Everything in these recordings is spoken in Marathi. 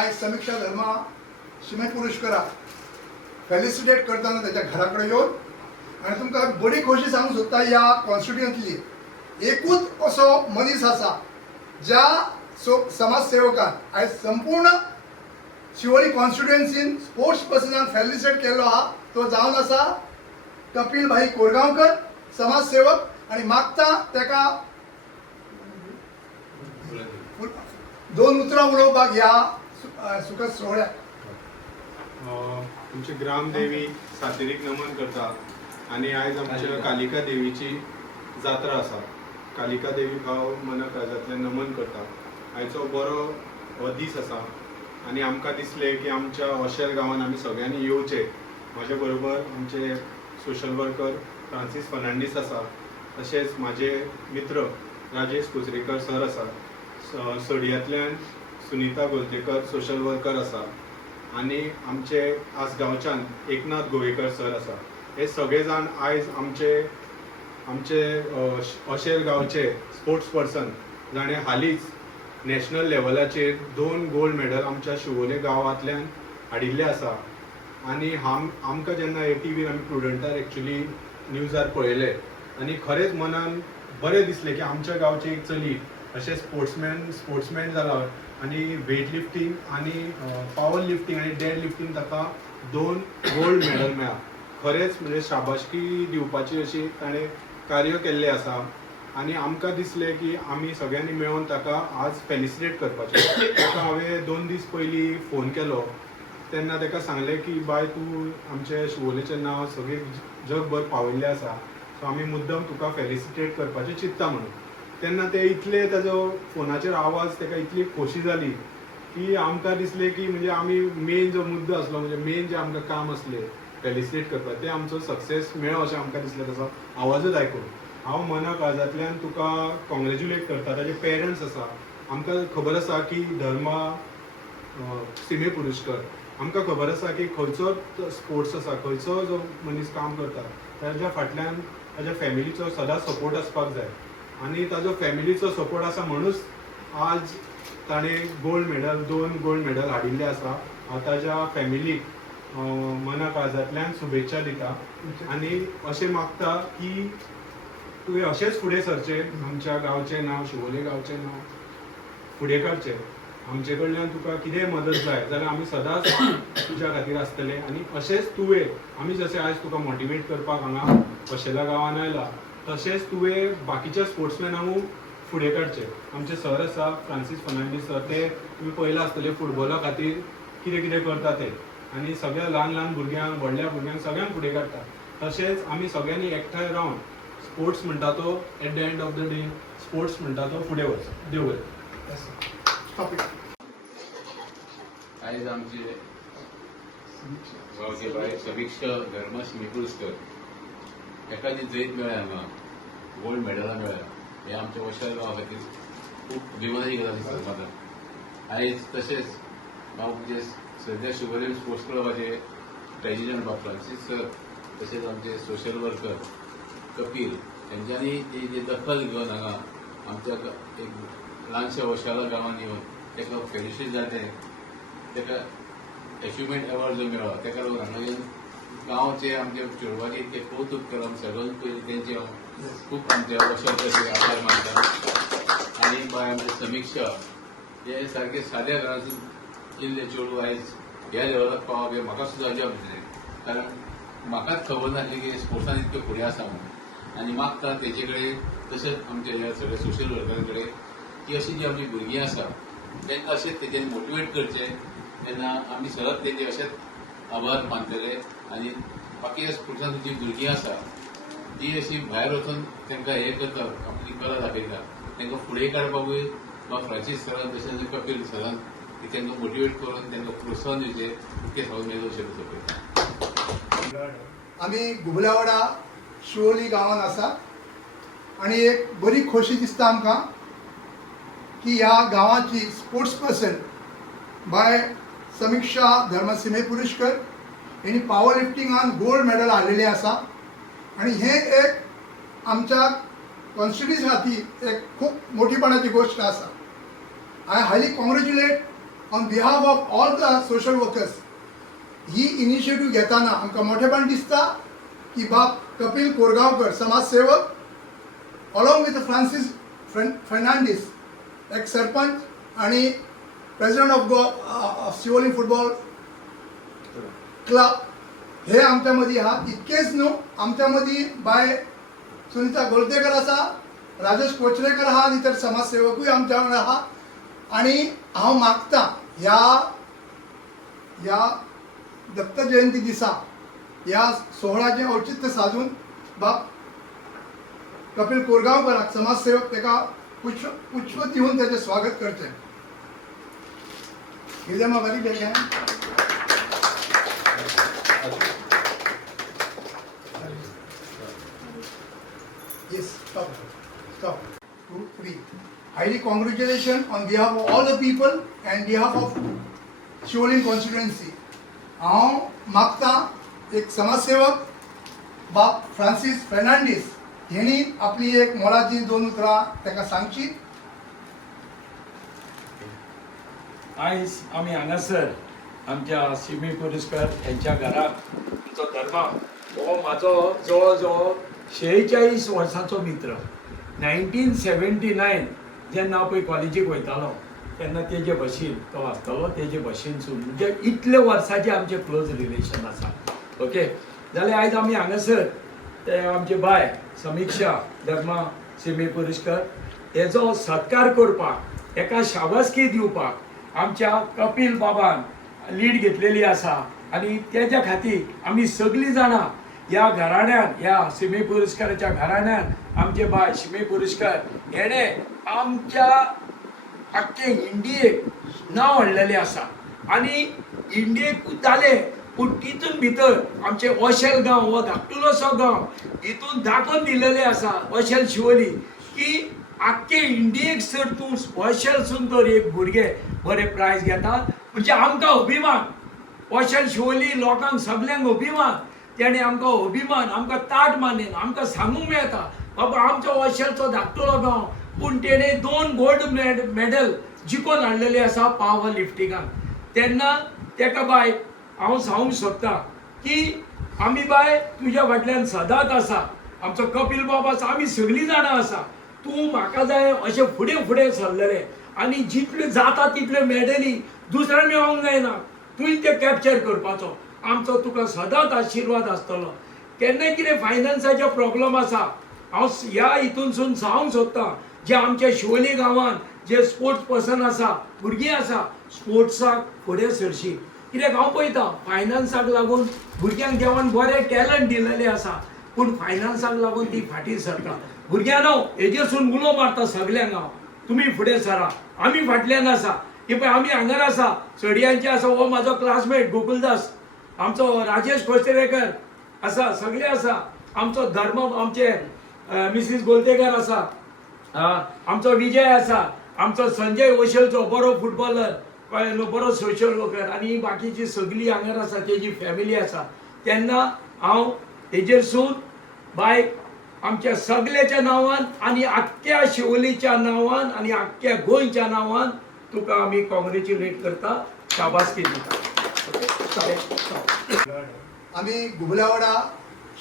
बाय समीक्षा धर्मा शिमे पुरुषकराक फेलिसिटेट करताना त्याच्या घराकडे येऊन आणि तुमका बरी खोशी सांगू सोदता या कॉन्स्टिट्युएंसीत एकूच असो मनीस आसा ज्या समाजसेवकान आयज संपूर्ण शिवोली कॉन्स्टिट्युएंसीन स्पोर्ट्स पर्सनान फेलिसिटेट केलो हा तो जावन आसा कपिल भाई कोरगांवकर समाजसेवक आणि मागता तेका दोन उतरां उलोवपाक ह्या सुखद सोहळ्याक तुमची ग्रामदेवी सातेरीक नमन करता आणि आयज आमच्या कालिका देवीची जात्रा आसा. कालिका देवीक हांव मना काळजांतल्यान नमन करता. आयचो बरो दीस आसा आणि आमकां दिसलें की आमच्या ओशेल गांवांत आमी सगळ्यांनी येवचें. म्हाजे बरोबर आमचे सोशल वर्कर फ्रांसीस फर्नांडीस आसा, तशेंच म्हाजे मित्र राजेश कुचरेकर सर आसा, सड्यांतल्यान सुनीता गोलतेकर सोशल वर्कर आसा आणि आमचे आसगांवच्यान एकनाथ गोवेकर सर आसा. हे सगळे जाण आयज आमचे ओशेल गांवचे स्पोर्ट्स पर्सन जाणें हालींच नॅशनल लेवलाचेर 2 गोल्ड मेडल आमच्या शिवोले गांवांतल्यान हाडिल्ले आसा. आणि आमकां जेन्ना हे टीव्हीर आमी प्रुडंटार एक्चुली न्यूजार पळयले आणि खरेंच मनान बरें दिसलें की आमच्या गांवची एक चली अशें स्पोर्ट्समॅन जाला आणि वेट लिफ्टिंग आणि पावर लिफ्टिंग आणि डेड लिफ्टिंग ताका 2 गोल्ड मेडल मेळ्ळा. खरेंच म्हणजे शाबासकी दिवपाची अशी ताणें कार्य केल्लें आसा आणि आमकां दिसलें की आमी सगळ्यांनी मेळून ताका आज फेलिसिटेट करपाचें. ताका हांवें 2 दीस पयलीं फोन केलो तेन्ना ताका सांगलें की बाय तूं आमचे शिवोलेचें नांव सगळे जगभर पावयल्लें आसा, सो आमी मुद्दम तुका फेलिसिटेट करपाचें चिंतता म्हणून. तेन्ना ते इतले ताजो फोनाचेर आवाज ताका इतली खोशी जाली की आमकां दिसलें की म्हणजे आमी मेन जो मुद्दो आसलो म्हणजे मेन जें आमकां काम आसलें फेलिसिटेट करपाक तें आमचो सक्सेस मेळ्ळो अशें आमकां दिसलें. ताचो आवाजूच आयकून हांव मना काळजांतल्यान तुका कॉंग्रेच्युलेट करता. ताजे पेरंट्स आसा, आमकां खबर आसा की धर्मा सिमे पुरुषकर, आमकां खबर आसा की खंयचो स्पोर्ट्स आसा, खंयचो जो मनीस काम करता ताच्या फाटल्यान ताज्या फॅमिलीचो सदांच सपोर्ट आसपाक जाय आणि ताजो फॅमिलीचो सपोर्ट आसा म्हणूच आज ताणें 2 गोल्ड मेडल हाडिल्ले आसा. हांव ताज्या फॅमिलीक मना काळजांतल्यान शुभेच्छा दिता आणि अशें मागता की तुवें अशेंच फुडें सरचें, आमच्या गांवचें नांव शिवोले गांवचें नांव फुडें काडचें. आमचे कडल्यान तुका कितेंय मदत जाय जाल्यार आमी सदांच तुज्या खातीर आसतले आणि अशेंच तुवें आमी जशें आयज तुका मोटिवेट करपाक हांगा ओशेला गांवांत आयला तशेंच तुवें बाकीच्या स्पोर्ट्समॅनांकूय फुडें काडचें. आमचे सर आसा फ्रांसीस फर्नांडीस सर, ते तुमी पळयलां आसतलें फुटबॉला खातीर कितें कितें करता ते आणि सगळ्या ल्हान भुरग्यांक व्हडल्या भुरग्यांक सगळ्यांक फुडें काडटा. तशेंच आमी सगळ्यांनी एकठांय रावन स्पोर्ट्स म्हणटा तो at the end of the day sports म्हणटा तो फुडें वच. देव बरें. आयज आमचे गांवचे बाय समीक्षा धर्मा शिमेपुरस्कर एका जी जैत मेळ्ळ्या हांगा गोल्ड मेडलां मेळ्ळ्या हें आमच्या ओशेल गांवा खातीर खूब अभिमानाची गजाल दिसता म्हाका. आयज तशेंच हांव म्हणजे सद्या शिवोले स्पोर्ट्स क्लबाचे प्रेसिडेंट बाब फ्रांसीस सर, तशेंच आमचे सोशल वर्कर कपिल तेंच्यांनी ती जी दखल घेवन हांगा आमच्या एक ल्हानशा ओशेला गांवांत येवन ताका फेलिसिटेट जालें, ताका अचिवमेंट अवॉर्ड जो मेळ्ळो ताका लागून हांगा येवन गांवचे आमचे चेडवांनी इतकें कौतुक केलें. सगळ्यांत पयलीं तेंचे हांव खूब आमच्या ओशेल आभार मानता. आनी बाय आमचे समीक्षा हे सारके साद्या घरांतून इल्ले चेडूं आयज ह्या लेवलाक पावप हें म्हाका सुद्दां अजाप दिसलें. कारण म्हाकाच खबर नासली की स्पोर्ट्सान इतकें फुडें आसा म्हणून. आनी मागता तेचे कडेन तशेंच आमच्या ह्या सगळ्या सोशल वर्करां कडेन की अशीं जीं आमची भुरगीं आसा तांकां अशेंच तेजेर मोटिवेट करचें. तेन्ना आमी सदांच तेजे अशेंच आभार मानतले. आनी बाकी ह्या स्पोर्ट्सान जीं भुरगीं आसा ती अशी भायर वचून तांकां हें करता, आपली कला दाखयता, तांकां फुडें काडपाकूय बाब फ्रांसीस सरान तशेंच कपिल सरान तांकां मोटिवेट करून तांकां प्रोत्साहन दिवचें इतकें हांव मेलो अशें सकयता. आमी गुबलावाडा शिवोली गांवांत आसा आणि एक बरी खोशी दिसता आमकां की ह्या गांवाची स्पोर्ट्स पर्सन बाय समीक्षा धर्मा सिमे पुरुषकर यांनी पावर लिफ्टिंगान गोल्ड मेडल हाडलेलें आसा आणि हे एक आमच्या कॉन्स्टिट्युएन्सी खातीर एक खूब मोठीपणाची गोष्ट आसा. I highly congratulate on behalf of all the social workers he initiative घेताना आमकां मोठेपण दिसता की बाब कपिल कोरगांवकर समाजसेवक अलॉंग विथ फ्रांसीस फर्नांडीस एक सरपंच आणि president of Shivoli football club हे आमच्या मदीं आहात. इतकेच न्हू, आमच्या मदीं बाय सुनीता गोलतेकर आसा, राजेश कोचरेकर आहा आनी इतर समाजसेवकूय आमच्या वांगडा आहा. आणि हांव मागतां ह्या दत्त जयंती दिसा ह्या सोहळ्याचें औचित्य साधून बाब कपिल कोरगांवकराक समाजसेवक ताका पुष्प दिवन त्याचे स्वागत करचें. कितें म्हाका बरी बेगें Yes, stop. 2, 3. Highly congratulations on behalf of all the people and behalf of Shiolin constituency. हांव मागतां एक समाजसेवक बाब फ्रांसीस फर्नांडीस हेणी आपली एक मोलाची 2 उतरां ताका सांगची. आयज आमी हांगासर आमच्या सिमी पुरस्कार यांच्या घरात आमचो धर्मा हो म्हाजो जवळ जवळ 46 वर्सांचो मित्र. 1979 जेन्ना हांव पळय कॉलेजीक वयतालो तेन्ना तेजे भशेन तो आसतालो, तेजे भशेनसून म्हणजे इतले वर्साचे आमचे क्लोज रिलेशन आसा. ओके, जाल्यार आयज आमी हांगासर ते आमचे बाय समीक्षा धर्मा सिमी पुरस्कार हेजो सत्कार करपाक, एका शाबासकी दिवपाक आमच्या कपिल बाबान लीड घेतलेली आसा. आणि त्याच्या खातीर आमी सगळीं जाणां ह्या घराण्यान, ह्या सिमी पुरस्काराच्या घराण्यान आमचे बाय सिमी पुरस्कार हेणे आमच्या आख्खे इंडियेक नांव हाडलेलें आसा. आनी इंडियेक जाले पूण तितून भितर आमचे ओशेल गांव हो धाकटुलोसो गांव हितून दाखोवन दिलेले आसा ओशेल शिवोली की आख्खे इंडियेक जर तूं ओशेलसून तर एक भुरगे बरे प्रायज घेता म्हणजे आमकां अभिमान. ओशेल शिवोली लोकांक सगल्यांक अभिमान. तेणे आमकां अभिमान, आमकां ताट मानेन आमकां सांगूंक मेळटा बाबा आमचो ओशेलचो धाकटुलो गांव पूण तेणे 2 गोल्ड मेडल जिखून हाडलेले आसा पावर लिफ्टिंगाक. तेन्ना तेका बाय हांव सांगूंक सोदतां की आमी बाय तुज्या फाटल्यान सदांच आसा. आमचो कपिल बाबा आसा, आमी सगळीं जाणां आसा. तूं म्हाका जाय अशें फुडें फुडें सरलेलें आनी जितले जाता तितले मेडली दुसऱ्यान मेळोंक जायना, तुवें ते कॅप्चर करपाचो. आमचो तुका सदांच आशिर्वाद आसतलो. केन्नाय कितें फायनान्साचे प्रॉब्लम आसा हांव ह्या हितूनसून सांगूंक सोदतां जे आमच्या शिवोली गांवांत जे स्पोर्ट्स पर्सन आसा, भुरगीं आसा, स्पोर्ट्साक फुडें सरशी. कित्याक हांव पळयतां फायनान्साक लागून भुरग्यांक देवान बरें टॅलंट दिलेलें आसा पूण फायनान्साक लागून ती फाटीं सरता. भुरग्यांनो हेजेरसून उलो मारता सगल्यांक हांव, तुमी फुडें सरा, आमी फाटल्यान आसा. की पळय आमी हांगार आसा, चडयांचे आसा, हो म्हाजो क्लासमेट गोकुलदास, आमचो राजेश कोचरेकर आसा, सगळे आसा. आमचो धर्म आमचे मिसीस गोलतेकर आसा, आमचो विजय आसा, आमचो संजय ओशेलचो बरो फुटबॉलर, बरो सोशल वर्कर आनी बाकीची सगळीं हांगार आसा, तेजी फॅमिली आसा. तेन्ना हांव हेजेरसून बाय आमच्या सगळ्याच्या नांवान आनी आख्ख्या शिवोलीच्या नांवान आनी आख्ख्या गोंयच्या नांवान तुका आमी कॉंग्रेच्युलेट करता, शाबासकी दिता. आमी गुबलावाडा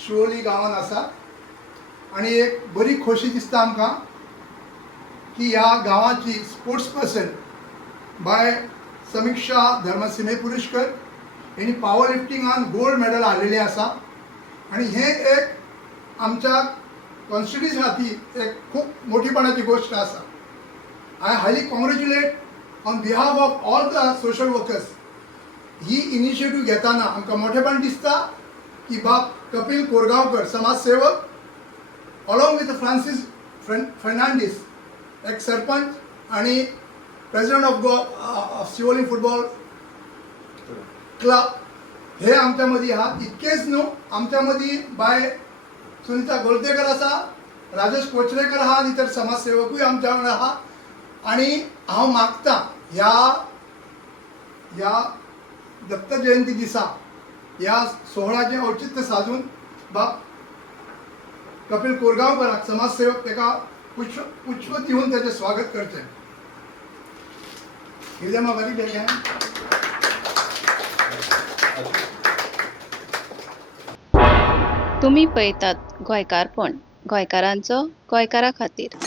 शिवोली गांवांत आसा आणि एक बरी खोशी दिसता आमकां की ह्या गांवाची स्पोर्ट्स पर्सन बाय समीक्षा धर्मसिमे पुरस्कर हेणी पावर लिफ्टिंगान गोल्ड मेडल हाडलेलें आसा. आणि हे एक आमच्या कॉन्स्टिट्युन्सी खातीर एक खूब मोठीपणाची गोष्ट आसा. I highly congratulate on behalf of all the social workers he initiative घेताना आमकां मोठेपण दिसता की बाब कपिल कोरगांवकर समाजसेवक अलॉंग विथ फ्रांसीस फर्नांडीस एक सरपंच आणि president of Shivoli football club हे आमच्या मदीं आहात. इतकेच न्हू, आमच्या मदीं बाय सुनीता गोलतेकर आसा, राजेश कोचरेकर आहा आनी इतर समाजसेवकूय आमच्या वांगडा आहा. आणि हांव मागतां ह्या दत्त जयंती दिसा ह्या सोहळ्याचें औचित्य साधून बाब कपिल कोरगांवकराक समाजसेवक ताका पुष्प दिवन ताचें स्वागत करचें. कितें म्हाका बरी बेग तुम्ही पळयतात गोंयकारपण गोंयकारांचो गोंयकारा खातीर.